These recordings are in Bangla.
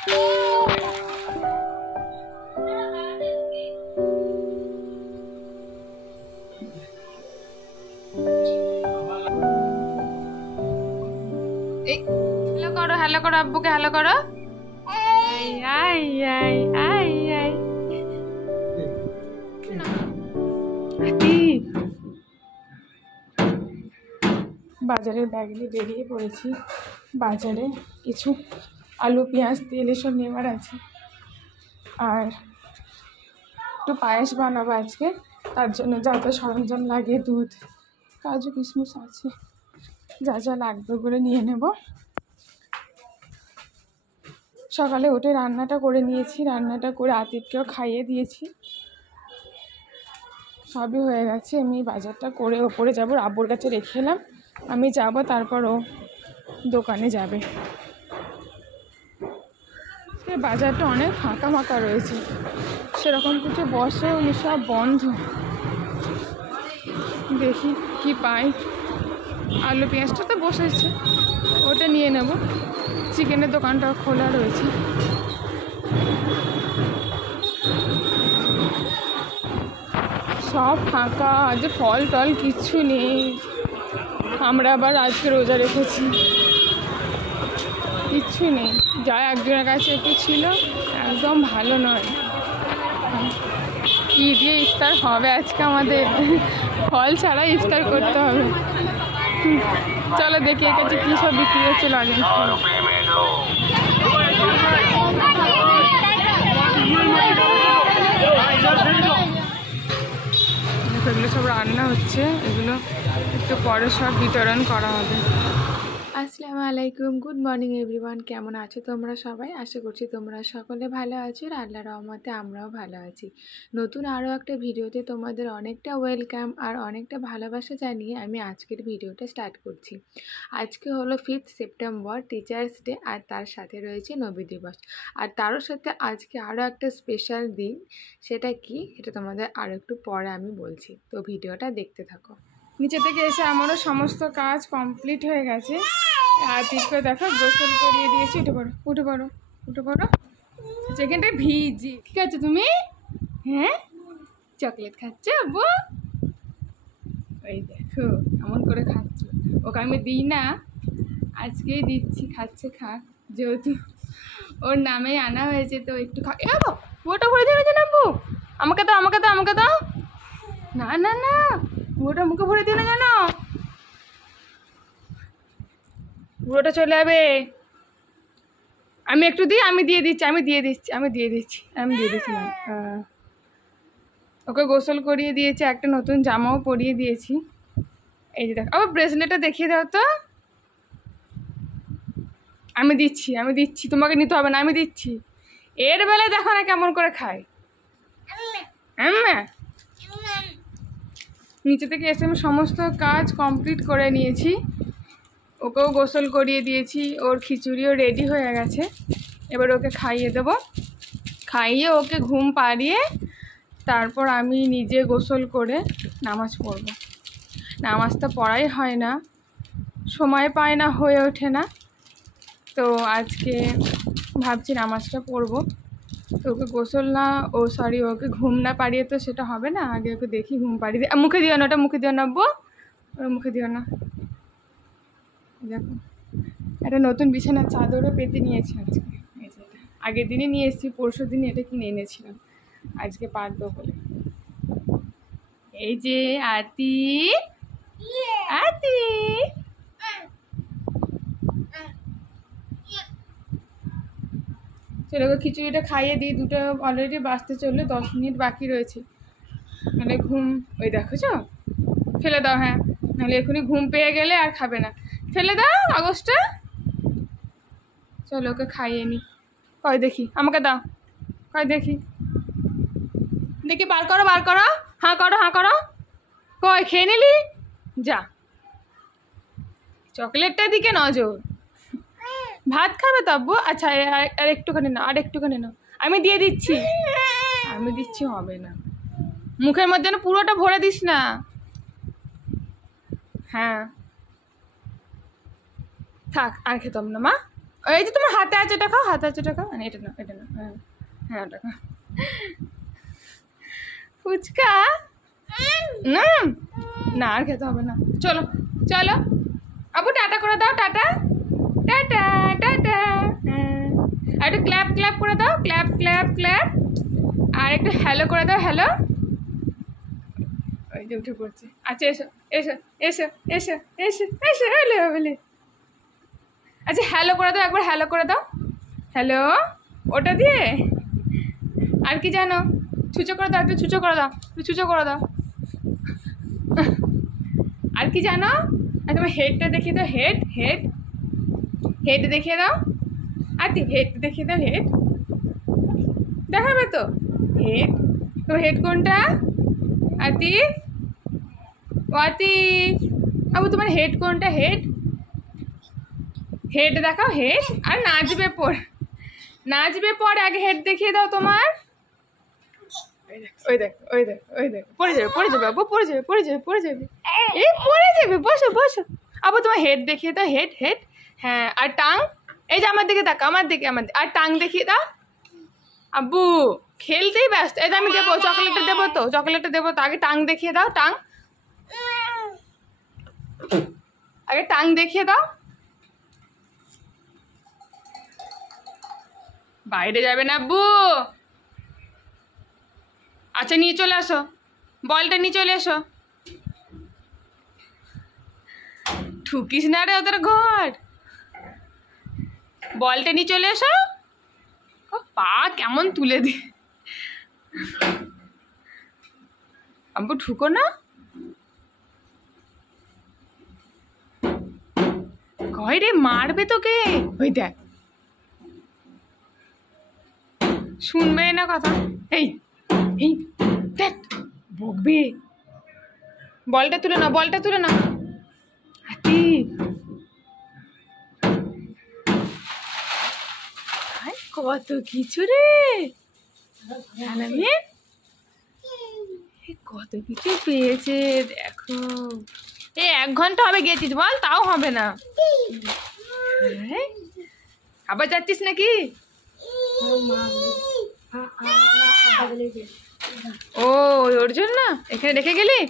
হ্যালো করো আব্বুকে, হ্যালো করো। বাজারের ব্যাগ নিয়ে বেরিয়ে পড়েছি। বাজারে কিছু আলু, পেঁয়াজ, তেল এসব নেওয়ার আছে, আর একটু পায়েস বানাবো আজকে। তার জন্য যা যা সরঞ্জাম লাগে, দুধ, কাজু কিশমিশ আছে, যা যা লাগবে ওগুলো নিয়ে নেব। সকালে উঠে রান্নাটা করে নিয়েছি, রান্নাটা করে আতিফকেও খাইয়ে দিয়েছি, সবই হয়ে গেছে। আমি বাজারটা করে ওপরে যাবো, আব্বুর কাছে রেখে এলাম, আমি যাব, তারপর ও দোকানে যাবে। বাজারটা অনেক ফাঁকা ফাঁকা রয়েছে, সেরকম কিছু বসেও সব বন্ধ। দেখি কি পাই। আলু পেঁয়াজটা তো বসেছে, ওটা নিয়ে নেব। চিকেনের দোকানটাও খোলা রয়েছে। সব ফাঁকা, যে ফল টল কিচ্ছু নেই। আমরা আবার আজকে রোজা রেখেছি, কিচ্ছু নেই। যা একজনের কাছে একটু ছিল, একদম ভালো নয়। কি দিয়ে ইফতার হবে আজকে আমাদের? ফল ছাড়া ইফতার করতে হবে। চলো দেখি এর কাছে কী সব বিক্রি হচ্ছে। লাগে এগুলো সব রান্না হচ্ছে, এগুলো একটু পরে সব বিতরণ করা হবে। আসসালামু আলাইকুম, গুড মর্নিং এভরিওয়ান। কেমন আছো তোমরা সবাই? আশা করছি তোমরা সকলে ভালো আছো, আর আল্লাহর রহমতে আমরাও ভালো আছি। নতুন আরও একটা ভিডিওতে তোমাদের অনেকটা ওয়েলকাম আর অনেকটা ভালোবাসা জানিয়ে আমি আজকের ভিডিওটা স্টার্ট করছি। আজকে হলো 5 সেপ্টেম্বর, টিচার্স ডে, আর তার সাথে রয়েছে নবী দিবস। আর তারও সাথে আজকে আরও একটা স্পেশাল দিন। সেটা কি, সেটা তোমাদের আরও একটু পরে আমি বলছি, তো ভিডিওটা দেখতে থাকো। নিচে থেকে এসে আমারও সমস্ত কাজ কমপ্লিট হয়ে গেছে। আর ঠিক দেখো গোসল করিয়ে দিয়েছি। উঠে পড়ো, উঠে পড়ো, উঠে পড়ো। সেখানটায় ভিজি। ঠিক আছে তুমি? হ্যাঁ, চকলেট খাচ্ছ বো? ওই দেখো এমন করে খাচ্ছ। ওকে আমি দিই না, আজকেই দিচ্ছি, খাচ্ছে, খাক, যেহেতু ওর নামেই আনা হয়েছে, তো একটু খা। এ বাবা, ওটা ভরে দিয়ে না জানাবো। আমাকে দাও, আমাকে দাও, আমাকে দাও। না না না, ওটা মুখে ভরে দিয়ে না জানো, পুরোটা চলে যাবে। আমি একটু দিই, আমি দিয়ে দিচ্ছি, আমি দিয়ে দিচ্ছি, আমি দিয়ে দিচ্ছি, আমি দিয়ে দিচ্ছিলাম। ওকে গোসল করিয়ে দিয়েছি, একটা নতুন জামাও পরিয়ে দিয়েছি। এই যে দেখো, আবার ব্রেসলেটটা দেখিয়ে দাও তো। আমি দিচ্ছি, আমি দিচ্ছি, তোমাকে নিতে হবে না, আমি দিচ্ছি। এর বেলায় দেখো না কেমন করে খায়। নিচে থেকে এসে আমি সমস্ত কাজ কমপ্লিট করে নিয়েছি। ওকেও গোসল করিয়ে দিয়েছি, ওর খিচুড়িও রেডি হয়ে গেছে। এবার ওকে খাইয়ে দেবো, খাইয়ে ওকে ঘুম পাড়িয়ে তারপর আমি নিজে গোসল করে নামাজ পড়ব। নামাজটা পড়াই হয় না, সময় পায় না, হয়ে ওঠে না। তো আজকে ভাবছি নামাজটা পড়ব। তো ওকে গোসল না, ওকে ঘুম না পাড়িয়ে তো সেটা হবে না। আগে ওকে দেখি ঘুম পাড়িয়ে দিই। মুখে দিও না, ওটা মুখে দিও না আব্বু, ওর মুখে দিও না। দেখো একটা নতুন বিছানার চাদরও পেতে নিয়েছি আজকে। আগের দিনে নিয়ে এসেছি, পরশু দিনে এটা কিনে এনেছিলাম, আজকে পাতবো বলে। এই যে আতি, আতি, চলো ওকে খিচুড়িটা খাইয়ে দিই। দুটো অলরেডি বাঁচতে চললো, 10 মিনিট বাকি রয়েছে। মানে ঘুম, ওই দেখো চো, ফেলে দাও। হ্যাঁ, নাহলে এখনই ঘুম পেয়ে গেলে আর খাবে না। ফেলে দাও কাগজটা। চলো ওকে খাইয়ে নি। কয় দেখি, আমাকে দাও, কয় দেখি, দেখি, বার করো, বার করো, হাঁ করো, হাঁ করো। কয় খেয়ে নিলি? যা, চকলেটটার দিকে নজর। ভাত খাবে তো আব্বু? আচ্ছা, আর একটুখানি নাও, আর একটুখানি নাও, আমি দিয়ে দিচ্ছি, আমি দিচ্ছি, হবে না। মুখের মধ্যে না পুরোটা ভরে দিস না। হ্যাঁ থাক, আর খেতাম না মা, এই যে তোমার হাতে আছে, এটা খাও, হাতে আছে, এটা খাও, এটা না, এটা না, হ্যাঁ হ্যাঁ ওটা খাও। ফুচকা না না, আর খেতে হবে না, চলো চলো আবু, টাটা করে দাও, টাটা টাটা টাটা। হ্যাঁ, আর একটু ক্ল্যাপ ক্ল্যাপ করে দাও, ক্ল্যাপ ক্ল্যাপ ক্ল্যাপ, আর একটু হ্যালো করে দাও, হ্যালো। ওই যে উঠে পড়ছে। আচ্ছা এসো এসো এসো এসো এসো এসো, হ্যালো বলে। আচ্ছা হ্যালো করে দাও একবার, হ্যালো করে দাও, হ্যালো, ওটা দিয়ে। আর কি জানো, ছুঁচো করে দাও, একটু ছুঁচো করে দাও, একটু ছুঁচো করে দাও। আর কি জানো, আর তোমার হেডটা দেখিয়ে দাও, হেড হেড হেড দেখিয়ে দাও, আর হেড দেখিয়ে দাও, হেড দেখাবে তো, হেড। তোমার হেড কোনটা আতিফ? ও আতিফ, আবু তোমার হেড কোনটা, হেড হেড দেখাও, হেড। আর নাচবে পর, নাচবে পর, আগে হেড দেখিয়ে দাও তোমার। ওই দেখ ওই দেখ ওই দেখ, পড়ে যাবে পড়ে যাবে আবু, পড়ে যাবে পড়ে যাবে পড়ে যাবে, এই পড়ে যাবে, বসো বসো। আবু তোমার হেড দেখিয়ে দাও, হেড হেড, হ্যাঁ। আর টাং, এই যে আমার দিকে তাকা, আমার দিকে, আমার দিকে। আর টাং দেখিয়ে দাও। আব্বু খেলতেই ব্যস্ত। এই যে আমি দেবো, চকলেটটা দেবো তো, চকলেটটা দেবো তো, আগে টাং দেখিয়ে দাও, টাং, আগে টাং দেখিয়ে দাও। বাইরে যাবে না আব্বু। আচ্ছা নিয়ে চলে আসো, বলটা নিয়ে চলে এসো। ঠুকিস না রে ওদের ঘর, বলটা নিয়ে চলে এসো। পা কেমন তুলে দি, আব্বু ঠুকো না, কয় রে মারবে তোকে। ওই দেখ, শুনবে না কথা, এই এই দেখ বকবে। বলটা তুলে না, বলটা তুলে না। কত কিছু রে, কত কিছু পেয়েছে দেখো। এই 1 ঘন্টা হবে গেছিস বল, তাও হবে না। আবার যাচ্ছিস নাকি? ও ওর জন্য এখানে রেখে গেলি।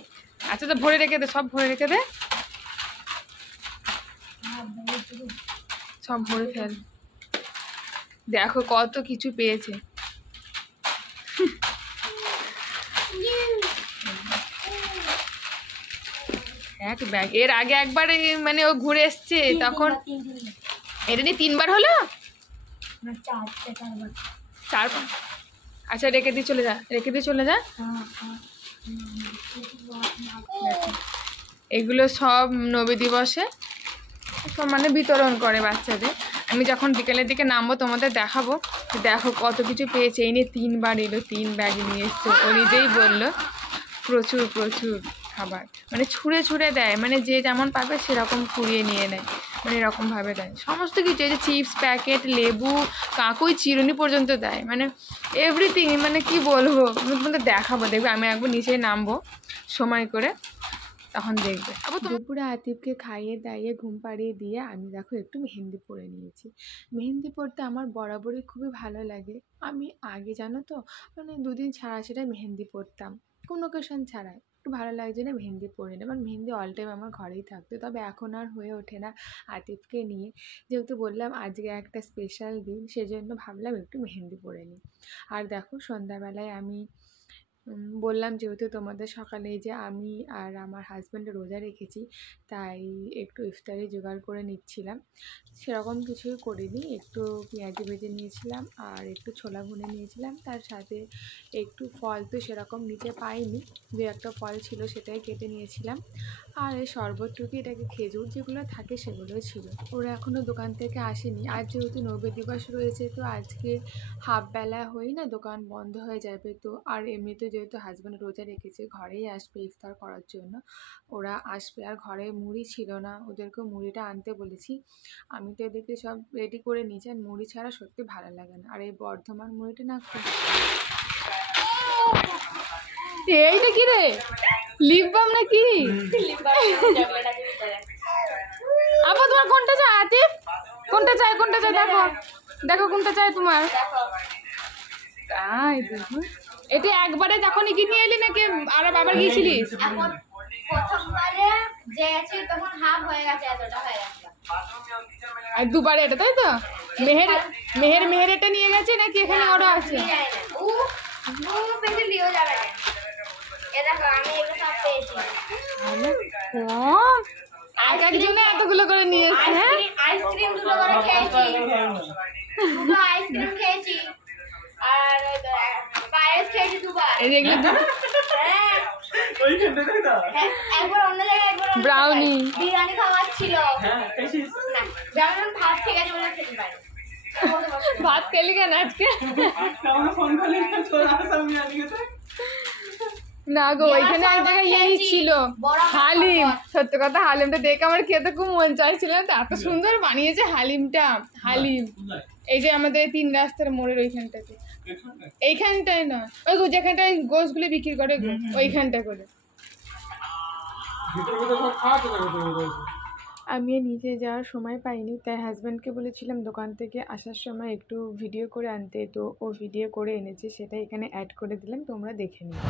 আচ্ছা তো ভরে রেখে দে, সব ভরে রেখে দে, সব ভরে ফেল। দেখো কত কিছু পেয়েছে। এক ব্যাগ, এর আগে একবার মানে ও ঘুরে এসছে তখন, এটা নিয়ে 3 বার হলো, 4 আচ্ছা রেখে দিয়ে চলে যা, রেখে দিয়ে চলে যা। এগুলো সব নবী দিবসে সব মানে বিতরণ করে বাচ্চাদের। আমি যখন বিকেলের দিকে নামবো তোমাদের দেখাবো। দেখো কত কিছু পেয়েছে। এই নিয়ে 3 বার এলো, 3 ব্যাগ নিয়ে এসছে। ও নিজেই বললো প্রচুর প্রচুর খাবার, মানে ছুঁড়ে ছুঁড়ে দেয়, মানে যে যেমন পাবে সেরকম কুড়িয়ে নিয়ে নেয়, মানে এরকমভাবে দেয় সমস্ত কিছু। এই যে চিপস প্যাকেট, লেবু, কাকুই চিরুনি পর্যন্ত দেয়, মানে এভরিথিং। মানে কি বলবো, আমি তোমাদের দেখাবো, দেখবে আমি একবার নিচে নামবো সময় করে, তখন দেখবে। দুপুরে আতিফকে খাইয়ে দাইয়ে ঘুম পাড়িয়ে দিয়ে আমি দেখো একটু মেহেন্দি পরে নিয়েছি। মেহেন্দি পরতে আমার বরাবরই খুবই ভালো লাগে। আমি আগে জানো তো মানে 2 দিন ছাড়া ছাড়া মেহেন্দি পরতাম, কোনো অকেশন ছাড়াই। একটু ভালো লাগছে না মেহেন্দি পরে নিলাম, মেহেন্দি অল টাইম আমার ঘরেই থাকতো। তবে এখন আর হয়ে ওঠে না আতিফকে নিয়ে, যেহেতু বললাম আজকে একটা স্পেশাল দিন, সেজন্য ভাবলাম একটু মেহেন্দি পরে নিই। আর দেখো সন্ধ্যাবেলায় আমি বললাম যেহেতু তোমাদের সকালে যে আমি আর আমার হাজব্যান্ড রোজা রেখেছি, তাই একটু ইফতারি জোগাড় করে নিচ্ছিলাম। সেরকম কিছুই করিনি, একটু পেঁয়াজি ভেজে নিয়েছিলাম আর একটু ছোলা ভুনে নিয়েছিলাম, তার সাথে একটু ফল তো সেরকম নিচে পাইনি, 2-1টা ফল ছিল সেটাই কেটে নিয়েছিলাম। আর এই শরবতটুকু, এটাকে খেজুর যেগুলো থাকে সেগুলোই ছিল। ওরা এখনও দোকান থেকে আসেনি। আজ যেহেতু নবী দিবস রয়েছে, তো আজকে হাফবেলা হয়ে না দোকান বন্ধ হয়ে যাবে। তো আর এমনিতে যেহেতু হাজব্যান্ড রোজা রেখেছে, ঘরেই আসবে ইফতার করার জন্য, ওরা আসবে। আর ঘরে মুড়ি ছিল না, ওদেরকে মুড়িটা আনতে বলেছি। আমি তো এদেরকে সব রেডি করে নিয়েছি, আর মুড়ি ছাড়া সত্যি ভালো লাগে না। আর এই বর্ধমান মুড়িটা না খুব, এইটা কি রে, লিপ বাম নাকি? আপা তোমার কোনটা চাই আতিফ? কোনটা চাই দেখো দেখো কোনটা চাই তোমার। তাই দেখো এটা একবারে যখনই কি নিয়ে এলি নাকি আর আবার গিয়েছিলিস? প্রথমবারে যে গেছি তখন হাফ হয়ে গেছে, এতটা হয়ে গেছে। আর দুবারে এটা, তাই তো? মেহের এটা নিয়ে গেছে নাকি এখানে আরো আছে? ও বেশি লিও যাবে না। এ দেখো আমি এগুলো সব পেয়েছি। এক একজনে এতগুলো করে নিয়ে এসছে। হ্যাঁ আইসক্রিম দুটো করে খেয়েছি, দুটো আইসক্রিম খেয়েছি, আর পায়েস খেয়েছি দুবার। এই যে এগুলো হ্যাঁ একবার অন্য জায়গায়, একবার ব্রাউনি বিরিয়ানি খাওয়ার ছিল। না যেমন ভাত ঠিক আছে বলে খেতে পারি। ভাত খেলি কেন আজকে? না গো ওইখানে এক জায়গায় এই ছিল হালিম। সত্যি কথা হালিমটা দেখে আমার খেতে খুব মন চাইছিল, তো এত সুন্দর বানিয়েছে হালিমটা। হালিম এই যে আমাদের 3 রাস্তার মোড়ের ওইখানটাতে, এইখানটায় নয়, ওই যেখানটায় গোশগুলো বিক্রি করে গো ওইখানটা করে। আমি নিচে যাওয়ার সময় পাইনি, তাই হাজব্যান্ডকে বলেছিলাম দোকান থেকে আসার সময় একটু ভিডিও করে আনতে, তো ও ভিডিও করে এনেছে, সেটা এখানে অ্যাড করে দিলাম, তোমরা দেখে নিও।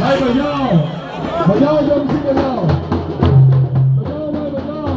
भाई बजाओ बजाओ जोर से बजाओ बजाओ भाई बजाओ।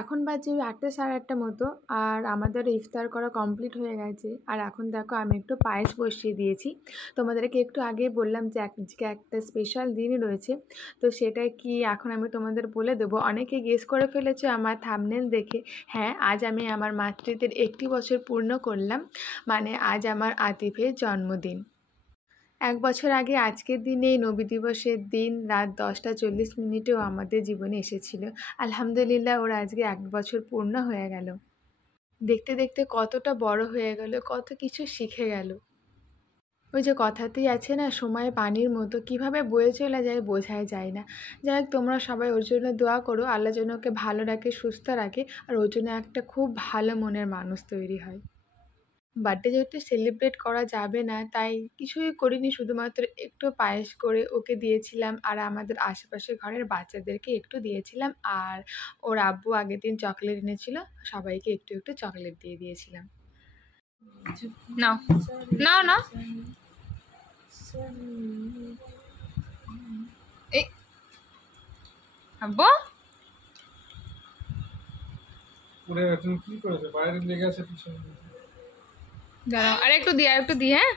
এখন বাজে 8টা সাড়ে 8টা মতো, আর আমাদের ইফতার করা কমপ্লিট হয়ে গেছে। আর এখন দেখো আমি একটু পায়েস বসিয়ে দিয়েছি। তোমাদেরকে একটু আগে বললাম যে আজকে একটা স্পেশাল দিন রয়েছে, তো সেটা কি এখন আমি তোমাদের বলে দেবো। অনেকে গেস করে ফেলেছে আমার থাম্বনেল দেখে। হ্যাঁ, আজ আমি আমার মাতৃত্বের 1 বছর পূর্ণ করলাম, মানে আজ আমার আতিফের জন্মদিন। 1 বছর আগে আজকের দিনে নবী দিবসের দিন রাত 10:40 আমাদের জীবনে এসেছিল। আলহামদুলিল্লাহ ওর আজকে 1 বছর পূর্ণ হয়ে গেল। দেখতে দেখতে কতটা বড় হয়ে গেল, কত কিছু শিখে গেল। ওই যে কথাতেই আছে না, সময় পানির মতো কিভাবে বয়ে চলে যায় বোঝাই যায় না। যাই হোক, তোমরা সবাই ওর জন্য দোয়া করো, আল্লাহ যেন ওকে ভালো রাখে, সুস্থ রাখে, আর ওর জন্য একটা খুব ভালো মনের মানুষ তৈরি হয়। বার্থডে যেহেতু সেলিব্রেট করা যাবে না, তাই কিছুই করিনি, শুধুমাত্র একটু পায়েস করে ওকে দিয়েছিলাম, আর আমাদের আশেপাশে ঘরের বাচ্চাদেরকে একটু দিয়েছিলাম, আর ওর আব্বু আগের দিন চকলেট এনেছিল, সবাইকে একটু একটু চকলেট দিয়ে দিয়েছিলাম। নাও নাও না এই আব্বু পুরো এখন কি করেছে বাইরে লেগে আছে পিছনে। দাঁড়াও আর একটু দিই, আর একটু দিই। হ্যাঁ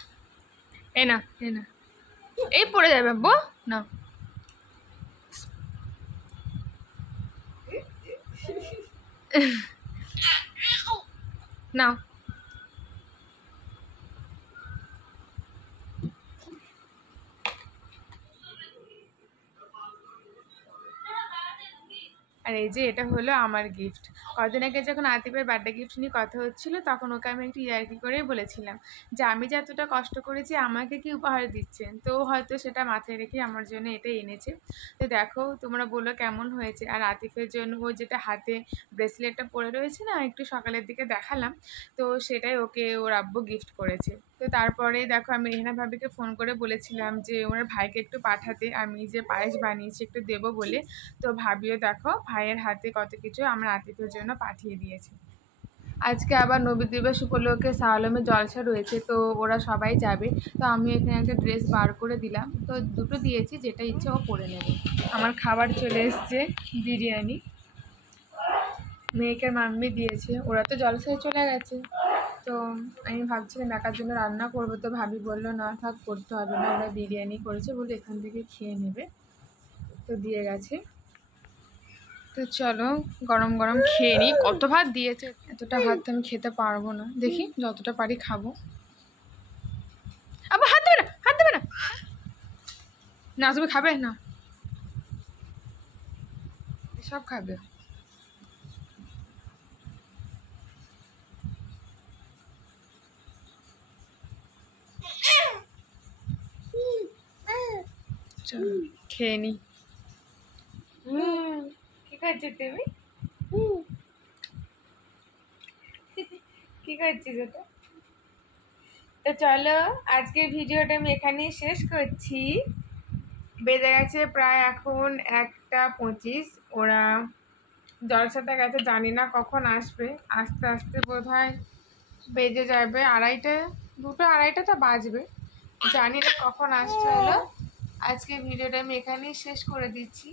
এই না এই পড়ে যাবে আব্বু, নাও নাও। আর আর এই যে এটা হলো আমার গিফট। কদিন আগে যখন আতিফের বার্থডে গিফট নিয়ে কথা হচ্ছিল তখন ওকে আমি একটু ইয়ার্কি করেই বলেছিলাম যে আমি যে এতটা কষ্ট করেছি আমাকে কি উপহার দিচ্ছেন, তো হয়তো সেটা মাথায় রেখে আমার জন্য এটা এনেছে। তো দেখো তোমরা বলো কেমন হয়েছে। আর আতিফের জন্য ও যেটা হাতে ব্রেসলেটটা পরে রয়েছে না, একটু সকালের দিকে দেখালাম, তো সেটাই ওকে ওর আব্বু গিফট করেছে। তো তারপরে দেখো আমি রেহানা ভাবিকে ফোন করে বলেছিলাম যে ওনার ভাইকে একটু পাঠাতে, আমি যে পায়েস বানিয়েছি একটু দেবো বলে। তো ভাবিও দেখো ভাইয়ের হাতে কত কিছু আমার আতিফের জন্য পাঠিয়ে দিয়েছে। আজকে আবার নবী দিবস উপলক্ষে সালমে জলসা রয়েছে, তো ওরা সবাই যাবে। তো আমি এখানে একটা ড্রেস বার করে দিলাম, তো দুটো দিয়েছি, যেটা ইচ্ছে ও পরে নেবে। আমার খাবার চলে এসছে, বিরিয়ানি মেয়েকে মাম্মি দিয়েছে, ওরা তো জলসায় চলে গেছে। তো আমি ভাবছিলাম একার জন্য রান্না করবো, তো ভাবি বললো না থাক করতে হবে না, ওরা বিরিয়ানি করেছে বলে এখান থেকে খেয়ে নেবে, তো দিয়ে গেছে। তো চলো গরম গরম খেয়ে নিই। কত ভাত দিয়েছে, এতটা ভাত তো আমি খেতে পারবো না, দেখি যতটা পারি খাবো। আবার হাত দেবে না, হাত দেবে না, না তুমি খাবে না, সব খাবে। চলো খেয়ে নি। কি করছিস তুমি, কি করছিস ওটা? তো চলো আজকের ভিডিওটা আমি এখানেই শেষ করছি। বেজে গেছে প্রায় এখন 1:25। ওরা জলসাতে গেছে, জানি না কখন আসবে, আস্তে আস্তে বোধহয় বেজে যাবে 2:30, 2:30 তো বাজবে, জানি না কখন আসতে হলো। আজকে ভিডিওটা আমি এখানেই শেষ করে দিচ্ছি।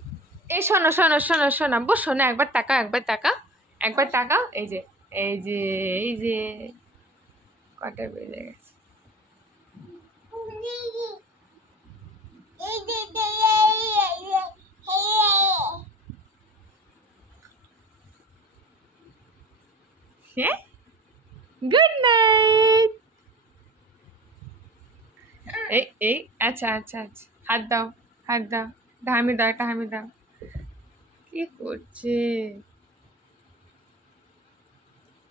এই শোনো শোনো শোনো শোনো বসো না, একবার তাকাও, একবার তাকাও, একবার তাকাও। এই যে এই যে এই যে কটা বেজে গেছে। হ্যাঁ, গুড নাইট। এই এই আচ্ছা আচ্ছা আচ্ছা, হাত দাও, হাত দাও, ঢামি দাও, ঢামি দাও। কি করছে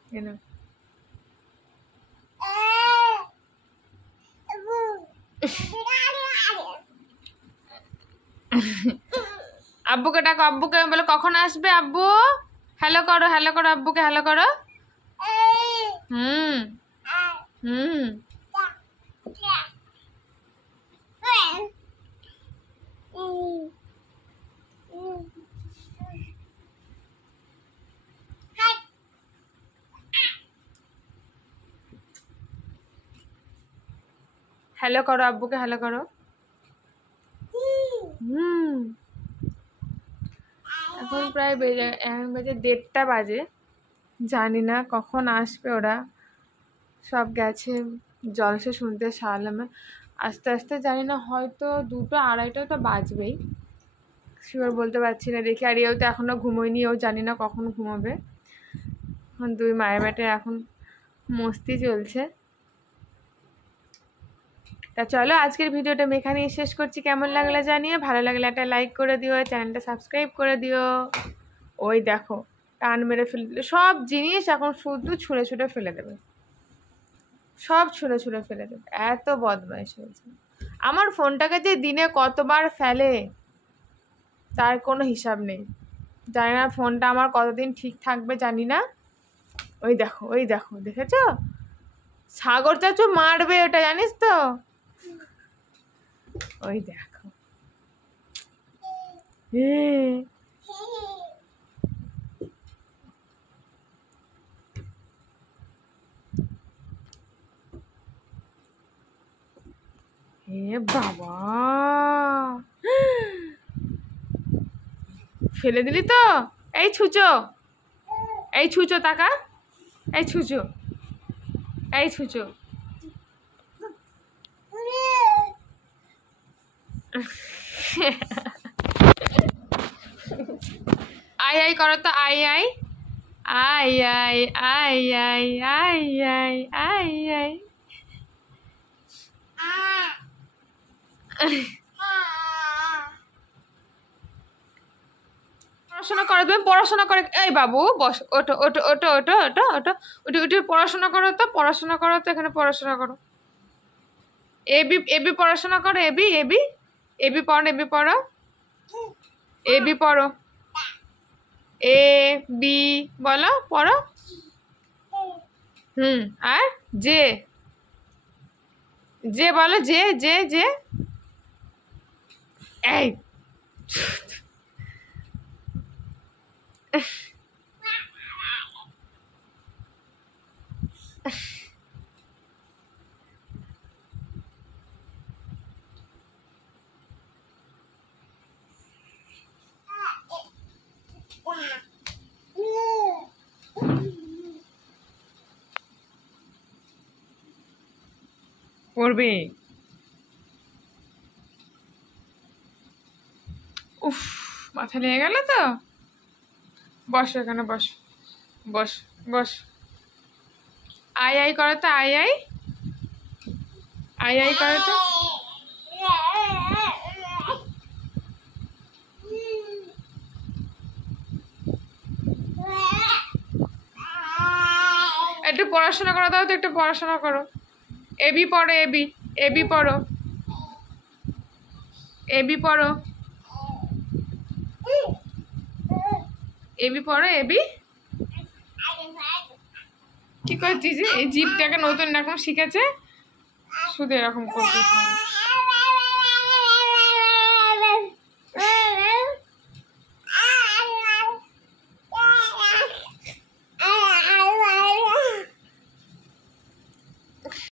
কেন? আব্বুকে ডাকো, আব্বুকে বলো কখন আসবে আব্বু, হ্যালো করো, হ্যালো করো, আব্বুকে হ্যালো করো। হুম হুম হ্যালো করো, আব্বুকে হ্যালো করো। হুম এখন প্রায় বেজে 1:30 বাজে, জানি না কখন আসবে ওরা। সব গেছে জলসা শুনতে সালামে, আস্তে আস্তে জানি না হয়তো 2:30 তো বাজবেই, শিওর বলতে পারছি না। দেখি, আর এও তো এখনও ঘুমোয়নি, ও জানি না কখন ঘুমোবে। এখন দুই মায়ের মেটে এখন মস্তি চলছে। তা চলো আজকের ভিডিওটা আমি এখানেই শেষ করছি। কেমন লাগলো জানিয়ে, ভালো লাগলে একটা লাইক করে দিও, চ্যানেলটা সাবস্ক্রাইব করে দিও। ওই দেখো টান মেরে ফেলে দিল, সব জিনিস এখন শুধু ছুঁড়ে ছুঁড়ে ফেলে দেবে, সব ছুঁড়ে ছুঁড়ে ফেলে দেবে, এত বদমাইশ হয়েছে। আমার ফোনটাকে যে দিনে কতবার ফেলে তার কোনো হিসাব নেই, জানি না ফোনটা আমার কতদিন ঠিক থাকবে জানি না। ওই দেখো, ওই দেখো, দেখেছো সাগর চাচু মারবে ওটা, জানিস তো। ওই দেখো বাবা, ফেলে দিলি তো। এই ছুচো, এই ছুচো তাকা, এই ছুচো, এই ছুচো। আই আই করো তো, I I I I I I I I I I. পড়াশোনা করো, তুমি পড়াশোনা করে, এই বাবু বস, ওঠো ওঠো ওঠো ওঠো ওঠো ওঠো, উঠে উঠে পড়াশোনা করো তো, পড়াশোনা করো তো, এখানে পড়াশোনা করো। এবি এবি পড়াশোনা করো, এবি এবি এবি পড়ো, এবি পড়ো, এবি পড়ো, এ বি বলো, পড়ো। আর জে, জে বলো, জে জে জে, এই পড়বে। উফ, মাথা লেগে গেল তো। বস এখানে, বস বস বস। আই আই করো তো, আই আই, আই আই করো তো। একটু পড়াশোনা করো দাও তো, একটু পড়াশোনা করো। এবি পড়ো, এবি এবি পড়ো, এবি পড়ো, এবি পড়ো, এবি। কি করছিস? এই জিপটাকে নতুন এরকম শিখেছে, শুধু এরকম করছিস।